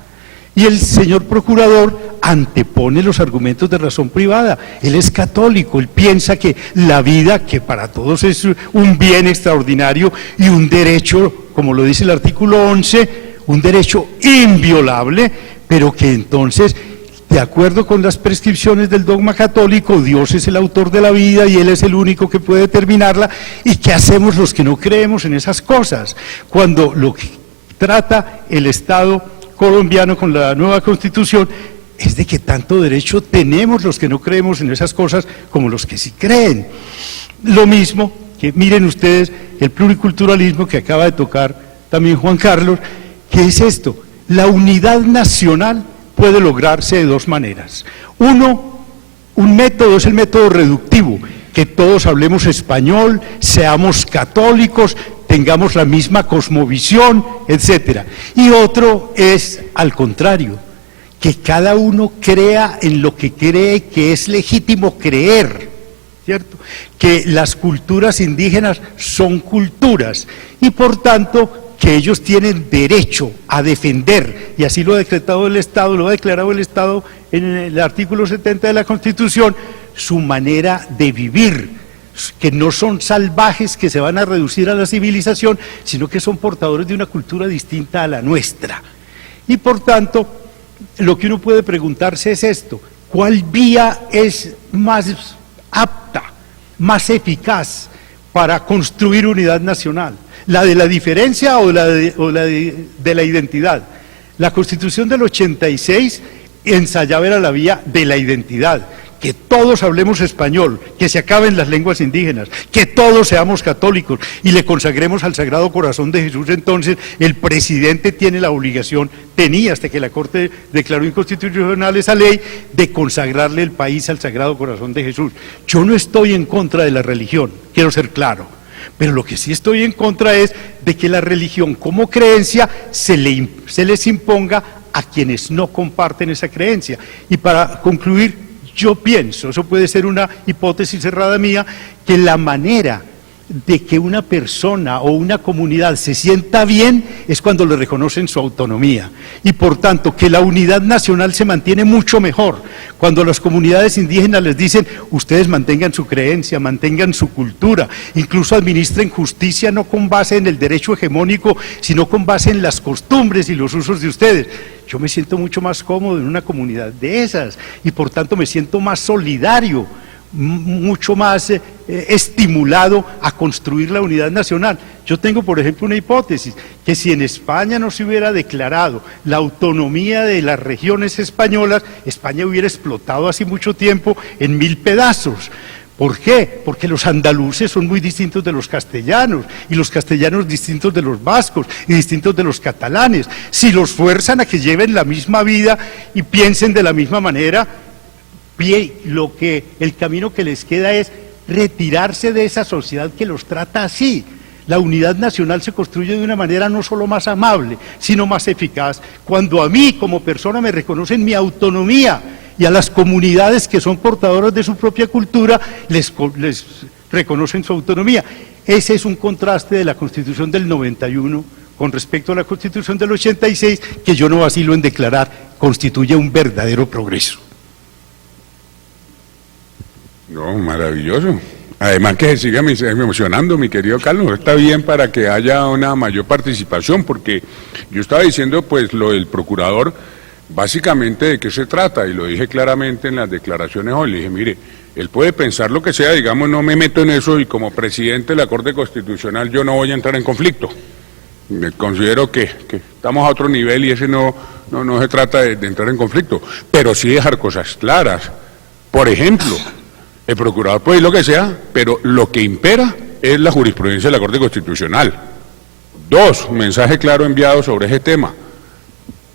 Y el señor procurador antepone los argumentos de razón privada. Él es católico, él piensa que la vida, que para todos es un bien extraordinario y un derecho, como lo dice el artículo 11, un derecho inviolable, pero que entonces, de acuerdo con las prescripciones del dogma católico, Dios es el autor de la vida y Él es el único que puede determinarla. ¿Y qué hacemos los que no creemos en esas cosas? Cuando lo que trata el Estado colombiano con la nueva Constitución es de que tanto derecho tenemos los que no creemos en esas cosas como los que sí creen. Lo mismo que miren ustedes el pluriculturalismo que acaba de tocar también Juan Carlos, ¿qué es esto? La unidad nacional puede lograrse de dos maneras. Un método es el método reductivo, que todos hablemos español, seamos católicos, tengamos la misma cosmovisión, etcétera. Y otro es al contrario, que cada uno crea en lo que cree que es legítimo creer, ¿cierto? Que las culturas indígenas son culturas y por tanto que ellos tienen derecho a defender, y así lo ha decretado el Estado, lo ha declarado el Estado en el artículo 70 de la Constitución, su manera de vivir, que no son salvajes que se van a reducir a la civilización, sino que son portadores de una cultura distinta a la nuestra. Y por tanto, lo que uno puede preguntarse es esto: ¿cuál vía es más apta, más eficaz para construir unidad nacional? ¿La de la diferencia o la de la identidad? La Constitución del 86 ensayaba era la vía de la identidad, que todos hablemos español, que se acaben las lenguas indígenas, que todos seamos católicos y le consagremos al Sagrado Corazón de Jesús. Entonces el presidente tiene la obligación, tenía hasta que la Corte declaró inconstitucional esa ley, de consagrarle el país al Sagrado Corazón de Jesús. Yo no estoy en contra de la religión, quiero ser claro, pero lo que sí estoy en contra es de que la religión como creencia se les imponga a quienes no comparten esa creencia. Y para concluir, yo pienso, eso puede ser una hipótesis cerrada mía, que la manera de que una persona o una comunidad se sienta bien es cuando le reconocen su autonomía, y por tanto que la unidad nacional se mantiene mucho mejor cuando las comunidades indígenas les dicen: ustedes mantengan su creencia, mantengan su cultura, incluso administren justicia no con base en el derecho hegemónico, sino con base en las costumbres y los usos de ustedes. Yo me siento mucho más cómodo en una comunidad de esas, y por tanto me siento más solidario, mucho más estimulado a construir la unidad nacional. Yo tengo, por ejemplo, una hipótesis, que si en España no se hubiera declarado la autonomía de las regiones españolas, España hubiera explotado hace mucho tiempo en 1000 pedazos. ¿Por qué? Porque los andaluces son muy distintos de los castellanos, y los castellanos distintos de los vascos, y distintos de los catalanes. Si los fuerzan a que lleven la misma vida y piensen de la misma manera, el camino que les queda es retirarse de esa sociedad que los trata así. La unidad nacional se construye de una manera no solo más amable, sino más eficaz, cuando a mí como persona me reconocen mi autonomía, y a las comunidades que son portadoras de su propia cultura les reconocen su autonomía. Ese es un contraste de la Constitución del 91 con respecto a la Constitución del 86, que yo no vacilo en declarar constituye un verdadero progreso. No, maravilloso. Además que se siga emocionando, mi querido Carlos. Está bien para que haya una mayor participación, porque yo estaba diciendo, pues, lo del procurador, básicamente de qué se trata, y lo dije claramente en las declaraciones hoy. Le dije, mire, él puede pensar lo que sea, digamos, no me meto en eso, y como presidente de la Corte Constitucional yo no voy a entrar en conflicto. Considero que estamos a otro nivel y ese no se trata de entrar en conflicto, pero sí dejar cosas claras. Por ejemplo, el procurador puede ir lo que sea, pero lo que impera es la jurisprudencia de la Corte Constitucional. 2, mensaje claro enviado sobre ese tema.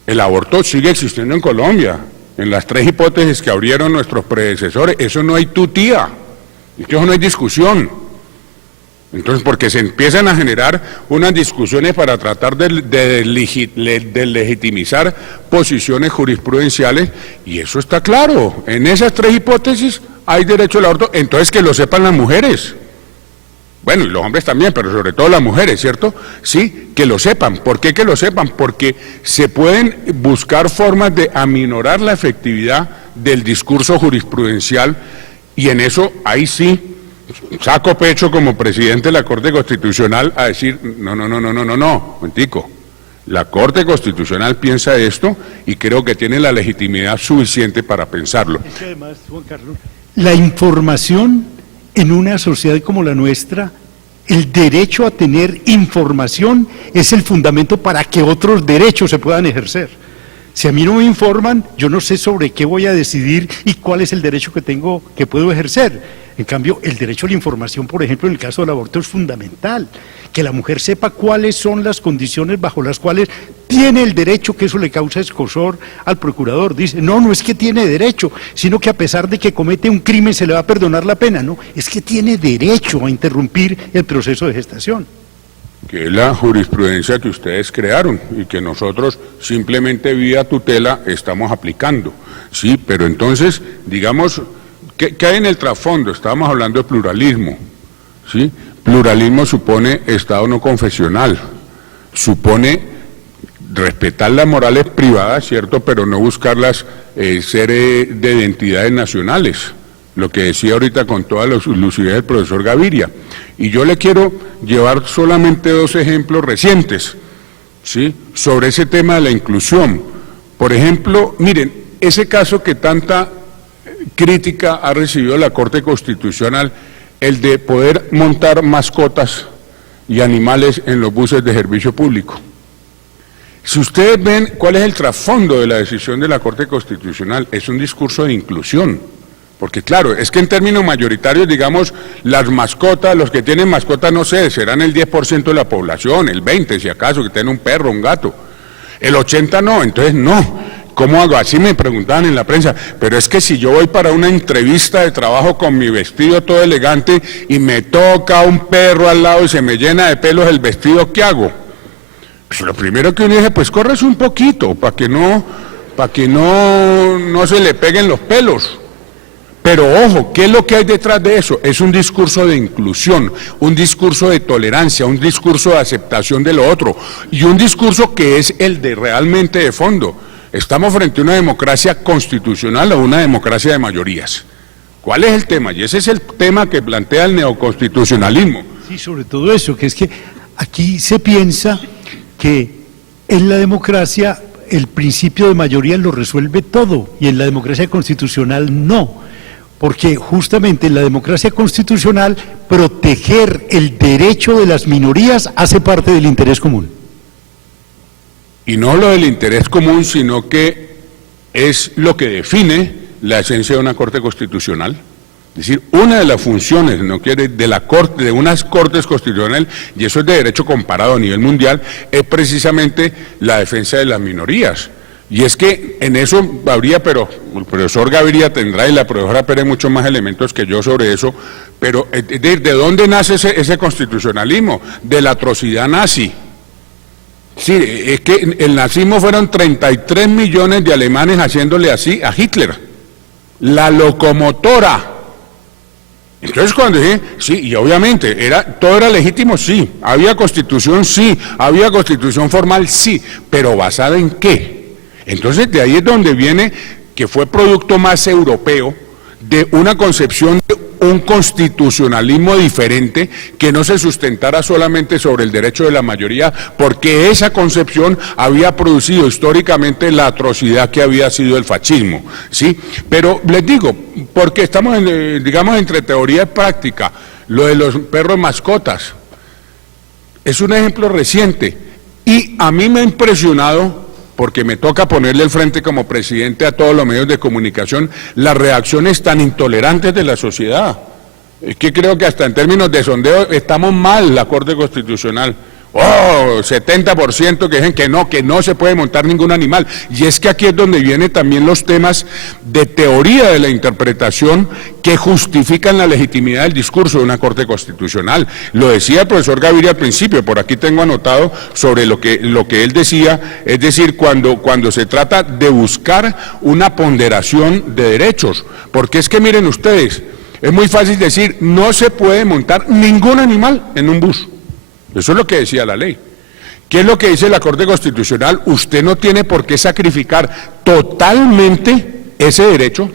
El aborto sigue existiendo en Colombia, en las 3 hipótesis que abrieron nuestros predecesores. Eso no hay tutía, eso no hay discusión. Entonces, porque se empiezan a generar unas discusiones para tratar de legitimizar posiciones jurisprudenciales, y eso está claro. En esas 3 hipótesis hay derecho al aborto, entonces que lo sepan las mujeres. Bueno, y los hombres también, pero sobre todo las mujeres, ¿cierto? Sí, que lo sepan. ¿Por qué que lo sepan? Porque se pueden buscar formas de aminorar la efectividad del discurso jurisprudencial, y en eso, ahí sí, saco pecho como presidente de la Corte Constitucional a decir, no, momentico. La Corte Constitucional piensa esto, y creo que tiene la legitimidad suficiente para pensarlo. Es que además, Juan Carlos, la información en una sociedad como la nuestra, el derecho a tener información es el fundamento para que otros derechos se puedan ejercer. Si a mí no me informan, yo no sé sobre qué voy a decidir y cuál es el derecho que puedo ejercer. En cambio, el derecho a la información, por ejemplo, en el caso del aborto es fundamental. Que la mujer sepa cuáles son las condiciones bajo las cuales tiene el derecho, que eso le causa escozor al procurador. Dice, no es que tiene derecho, sino que a pesar de que comete un crimen se le va a perdonar la pena. No, es que tiene derecho a interrumpir el proceso de gestación. Que es la jurisprudencia que ustedes crearon y que nosotros simplemente vía tutela estamos aplicando. Sí, pero entonces, digamos, ¿qué hay en el trasfondo? Estábamos hablando de pluralismo, ¿sí? Pluralismo supone Estado no confesional, supone respetar las morales privadas, ¿cierto?, pero no buscarlas ser de identidades nacionales, lo que decía ahorita con toda la lucidez el profesor Gaviria. Y yo le quiero llevar solamente 2 ejemplos recientes, ¿sí?, sobre ese tema de la inclusión. Por ejemplo, miren, ese caso que tanta crítica ha recibido la Corte Constitucional, el de poder montar mascotas y animales en los buses de servicio público. Si ustedes ven cuál es el trasfondo de la decisión de la Corte Constitucional, es un discurso de inclusión. Porque claro, es que en términos mayoritarios, digamos, las mascotas, los que tienen mascotas, no sé, serán el 10% de la población, el 20% si acaso, que tienen un perro, un gato. El 80% no, entonces no. ¿Cómo hago? Así me preguntaban en la prensa, pero es que si yo voy para una entrevista de trabajo con mi vestido todo elegante y me toca un perro al lado y se me llena de pelos el vestido, ¿qué hago? Pues lo primero que uno dice, pues córrese un poquito, para que no se le peguen los pelos. Pero ojo, ¿qué es lo que hay detrás de eso? Es un discurso de inclusión, un discurso de tolerancia, un discurso de aceptación de lo otro, y un discurso que es el de realmente de fondo. Estamos frente a una democracia constitucional o una democracia de mayorías. ¿Cuál es el tema? Y ese es el tema que plantea el neoconstitucionalismo. Sí, sobre todo eso, que es que aquí se piensa que en la democracia el principio de mayoría lo resuelve todo, y en la democracia constitucional no. Porque justamente en la democracia constitucional proteger el derecho de las minorías hace parte del interés común. Y no lo del interés común, sino que es lo que define la esencia de una Corte Constitucional. Es decir, una de las funciones de unas Cortes Constitucionales, y eso es de derecho comparado a nivel mundial, es precisamente la defensa de las minorías. Y es que en eso habría, pero el profesor Gaviria tendrá y la profesora Pérez muchos más elementos que yo sobre eso, pero ¿de dónde nace ese constitucionalismo? De la atrocidad nazi. Sí, es que el nazismo fueron 33 millones de alemanes haciéndole así a Hitler, la locomotora. Entonces cuando dije, sí, y obviamente, todo era legítimo, sí, había constitución, sí, había constitución formal, sí, pero ¿basada en qué? Entonces de ahí es donde viene que fue producto más europeo de una concepción de un constitucionalismo diferente que no se sustentara solamente sobre el derecho de la mayoría, porque esa concepción había producido históricamente la atrocidad que había sido el fascismo, ¿sí? Pero les digo, porque estamos, digamos, entre teoría y práctica, lo de los perros mascotas es un ejemplo reciente, y a mí me ha impresionado, porque me toca ponerle el frente como presidente a todos los medios de comunicación, las reacciones tan intolerantes de la sociedad. Es que creo que hasta en términos de sondeo estamos mal la Corte Constitucional. 70% que dicen que no se puede montar ningún animal. Y es que aquí es donde vienen también los temas de teoría de la interpretación que justifican la legitimidad del discurso de una Corte Constitucional. Lo decía el profesor Gaviria al principio, por aquí tengo anotado sobre lo que él decía, es decir, cuando se trata de buscar una ponderación de derechos, porque es que miren ustedes, es muy fácil decir, no se puede montar ningún animal en un bus. Eso es lo que decía la ley. ¿Qué es lo que dice la Corte Constitucional? Usted no tiene por qué sacrificar totalmente ese derecho,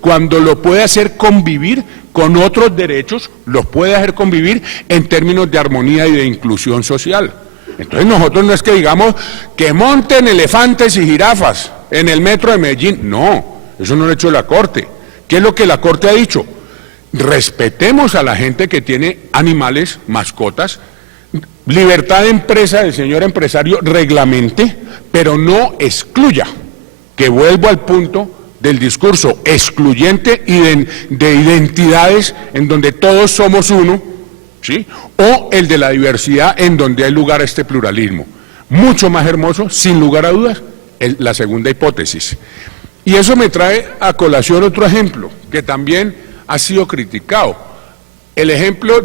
cuando lo puede hacer convivir con otros derechos, los puede hacer convivir en términos de armonía y de inclusión social. Entonces nosotros no es que digamos que monten elefantes y jirafas en el metro de Medellín, no, eso no lo ha hecho la Corte. ¿Qué es lo que la Corte ha dicho? Respetemos a la gente que tiene animales, mascotas, libertad de empresa del señor empresario, reglamente, pero no excluya, que vuelvo al punto del discurso excluyente y de identidades en donde todos somos uno, ¿sí? O el de la diversidad en donde hay lugar a este pluralismo. Mucho más hermoso, sin lugar a dudas, la segunda hipótesis. Y eso me trae a colación otro ejemplo, que también ha sido criticado, el ejemplo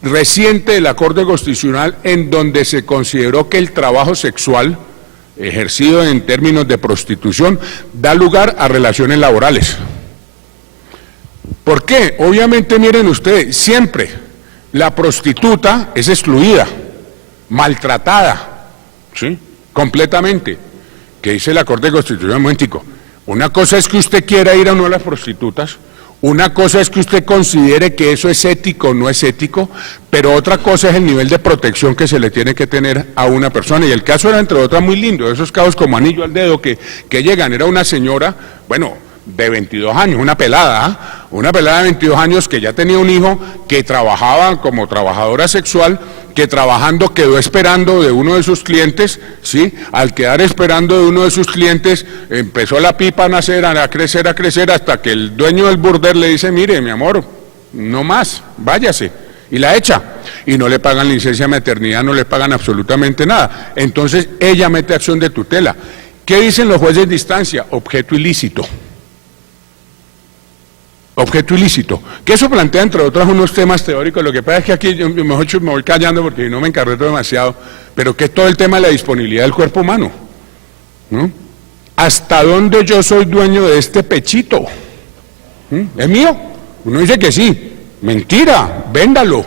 reciente de la Corte Constitucional en donde se consideró que el trabajo sexual ejercido en términos de prostitución da lugar a relaciones laborales. ¿Por qué? Obviamente miren ustedes, siempre la prostituta es excluida, maltratada, ¿sí? Completamente. ¿Qué dice la Corte Constitucional? Un momentico. Una cosa es que usted quiera ir a una de las prostitutas, una cosa es que usted considere que eso es ético o no es ético, pero otra cosa es el nivel de protección que se le tiene que tener a una persona. Y el caso era, entre otras, muy lindo, esos casos como anillo al dedo que llegan. Era una señora, bueno, de 22 años, una pelada de 22 años que ya tenía un hijo, que trabajaba como trabajadora sexual, que trabajando quedó esperando de uno de sus clientes, ¿sí? Al quedar esperando de uno de sus clientes, empezó la pipa a nacer, a crecer, hasta que el dueño del burdel le dice, mire, mi amor, no más, váyase, y la echa, y no le pagan licencia de maternidad, no le pagan absolutamente nada. Entonces ella mete acción de tutela. ¿Qué dicen los jueces de instancia? Objeto ilícito. objeto ilícito. Que eso plantea, entre otros, unos temas teóricos. Lo que pasa es que aquí yo mejor me voy callando porque no me encarreto demasiado, pero que es todo el tema de la disponibilidad del cuerpo humano, ¿no? ¿Hasta dónde yo soy dueño de este pechito? ¿Es mío? Uno dice que sí. Mentira, véndalo.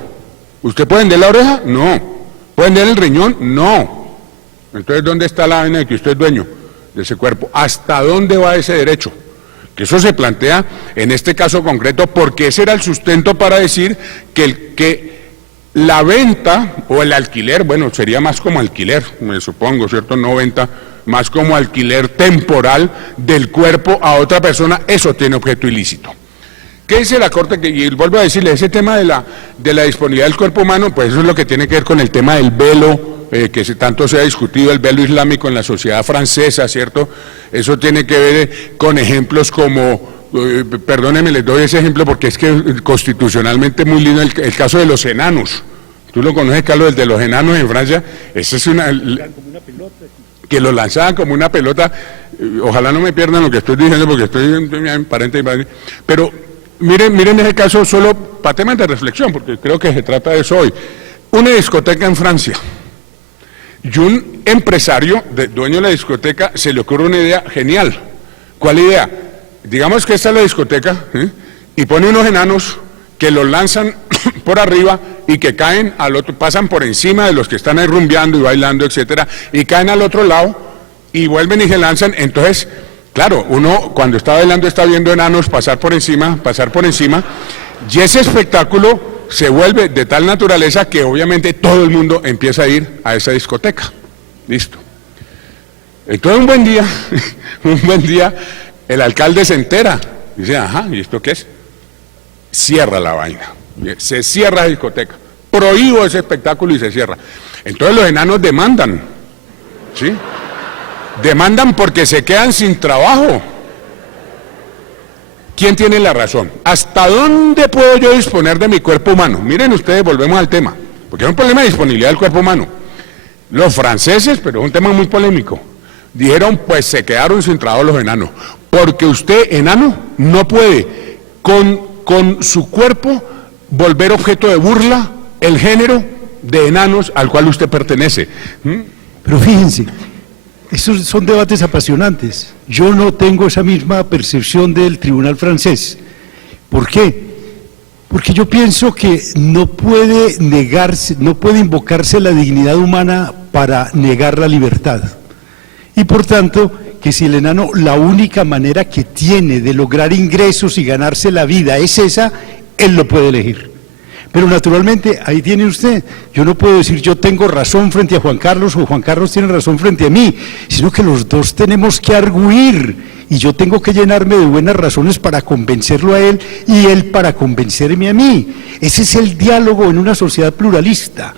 ¿Usted puede vender la oreja? No. ¿Puede vender el riñón? No. Entonces, ¿dónde está la vaina de que usted es dueño de ese cuerpo? ¿Hasta dónde va ese derecho? Que eso se plantea en este caso concreto, porque ese era el sustento para decir que la venta o el alquiler, bueno, sería más como alquiler, me supongo, ¿cierto? No venta, más como alquiler temporal del cuerpo a otra persona, eso tiene objeto ilícito. ¿Qué dice la Corte? Y vuelvo a decirle, ese tema de la disponibilidad del cuerpo humano, pues eso es lo que tiene que ver con el tema del velo, que tanto se ha discutido, el velo islámico en la sociedad francesa, ¿cierto? Eso tiene que ver con ejemplos como, perdónenme, les doy ese ejemplo porque es que constitucionalmente muy lindo el caso de los enanos. ¿Tú lo conoces, Carlos, el de los enanos en Francia? Esa es que lo lanzaban como una pelota. Ojalá no me pierdan lo que estoy diciendo porque estoy en paréntesis, pero miren ese caso solo para temas de reflexión, porque creo que se trata de eso hoy. Una discoteca en Francia, y un empresario, dueño de la discoteca, se le ocurre una idea genial. ¿Cuál idea? Digamos que esta es la discoteca, y pone unos enanos que los lanzan por arriba y que caen al otro, pasan por encima de los que están ahí rumbeando y bailando, etcétera, y caen al otro lado y vuelven y se lanzan. Entonces, claro, uno cuando está bailando está viendo enanos pasar por encima, y ese espectáculo se vuelve de tal naturaleza que obviamente todo el mundo empieza a ir a esa discoteca. Listo. Entonces un buen día, el alcalde se entera, dice, ajá, ¿y esto qué es? Cierra la vaina, se cierra la discoteca, prohíbo ese espectáculo y se cierra. Entonces los enanos demandan, ¿sí? Demandan porque se quedan sin trabajo. ¿Quién tiene la razón? ¿Hasta dónde puedo yo disponer de mi cuerpo humano? Miren ustedes, volvemos al tema, porque es un problema de disponibilidad del cuerpo humano. Los franceses, pero es un tema muy polémico, dijeron, pues se quedaron sin trabajo los enanos, porque usted, enano, no puede con su cuerpo volver objeto de burla el género de enanos al cual usted pertenece. Pero fíjense, esos son debates apasionantes. Yo no tengo esa misma percepción del tribunal francés. ¿Por qué? Porque yo pienso que no puede negarse, no puede invocarse la dignidad humana para negar la libertad. Y por tanto, que si el enano, la única manera que tiene de lograr ingresos y ganarse la vida es esa, él lo puede elegir. Pero naturalmente, ahí tiene usted, yo no puedo decir yo tengo razón frente a Juan Carlos o Juan Carlos tiene razón frente a mí, sino que los dos tenemos que arguir y yo tengo que llenarme de buenas razones para convencerlo a él y él para convencerme a mí. Ese es el diálogo en una sociedad pluralista.